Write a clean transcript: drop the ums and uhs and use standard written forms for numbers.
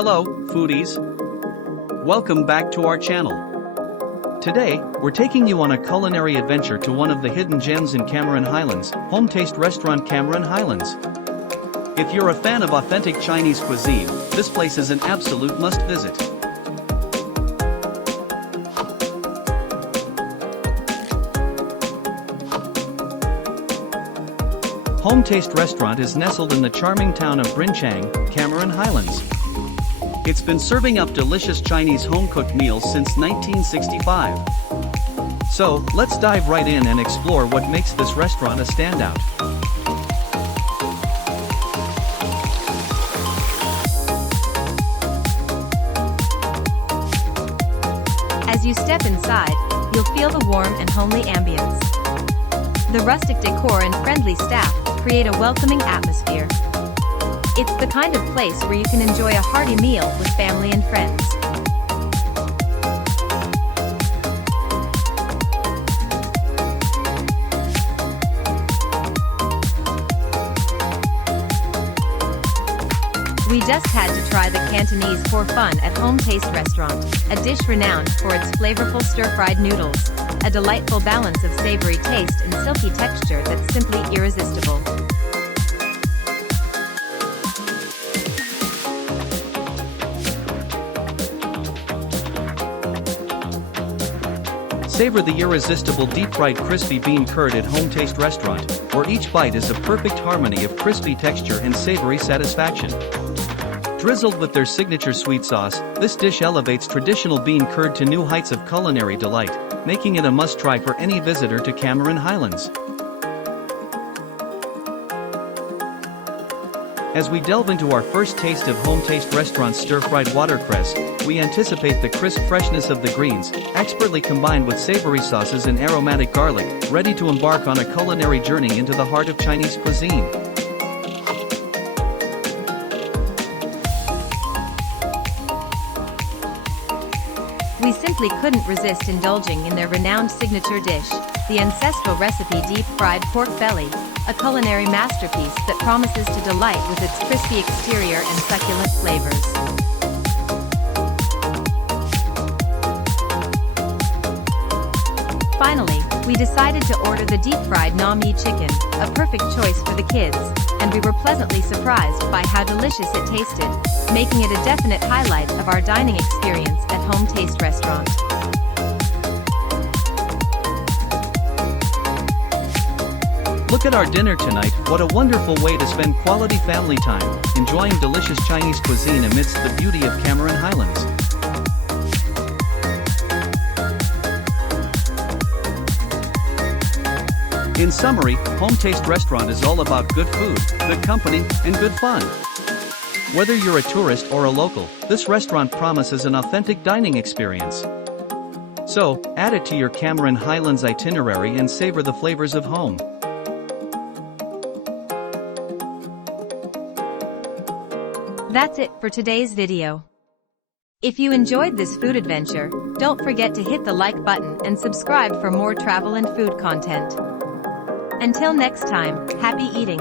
Hello, foodies. Welcome back to our channel. Today, we're taking you on a culinary adventure to one of the hidden gems in Cameron Highlands, Home Taste Restaurant Cameron Highlands. If you're a fan of authentic Chinese cuisine, this place is an absolute must-visit. Home Taste Restaurant is nestled in the charming town of Brinh Chang, Cameron Highlands. It's been serving up delicious Chinese home-cooked meals since 1965. So, let's dive right in and explore what makes this restaurant a standout. As you step inside, you'll feel the warm and homely ambience. The rustic decor and friendly staff create a welcoming atmosphere. It's the kind of place where you can enjoy a hearty meal with family and friends. We just had to try the Cantonese for fun at Home Taste Restaurant, a dish renowned for its flavorful stir-fried noodles, a delightful balance of savory taste and silky texture that's simply irresistible. Savor the irresistible deep-fried crispy bean curd at Home Taste Restaurant, where each bite is a perfect harmony of crispy texture and savory satisfaction. Drizzled with their signature sweet sauce, this dish elevates traditional bean curd to new heights of culinary delight, making it a must-try for any visitor to Cameron Highlands. As we delve into our first taste of Home Taste Restaurant's stir-fried watercress, we anticipate the crisp freshness of the greens, expertly combined with savory sauces and aromatic garlic, ready to embark on a culinary journey into the heart of Chinese cuisine. We simply couldn't resist indulging in their renowned signature dish, the ancestral recipe deep-fried pork belly, a culinary masterpiece that promises to delight with its crispy exterior and succulent flavors. Finally, we decided to order the deep-fried nam yi chicken, a perfect choice for the kids, and we were pleasantly surprised by how delicious it tasted, making it a definite highlight of our dining experience at Home Taste Restaurant. Look at our dinner tonight. What a wonderful way to spend quality family time, enjoying delicious Chinese cuisine amidst the beauty of Cameron Highlands. In summary, Home Taste Restaurant is all about good food, good company, and good fun. Whether you're a tourist or a local, this restaurant promises an authentic dining experience. So, add it to your Cameron Highlands itinerary and savor the flavors of home. That's it for today's video. If you enjoyed this food adventure, don't forget to hit the like button and subscribe for more travel and food content. Until next time, happy eating!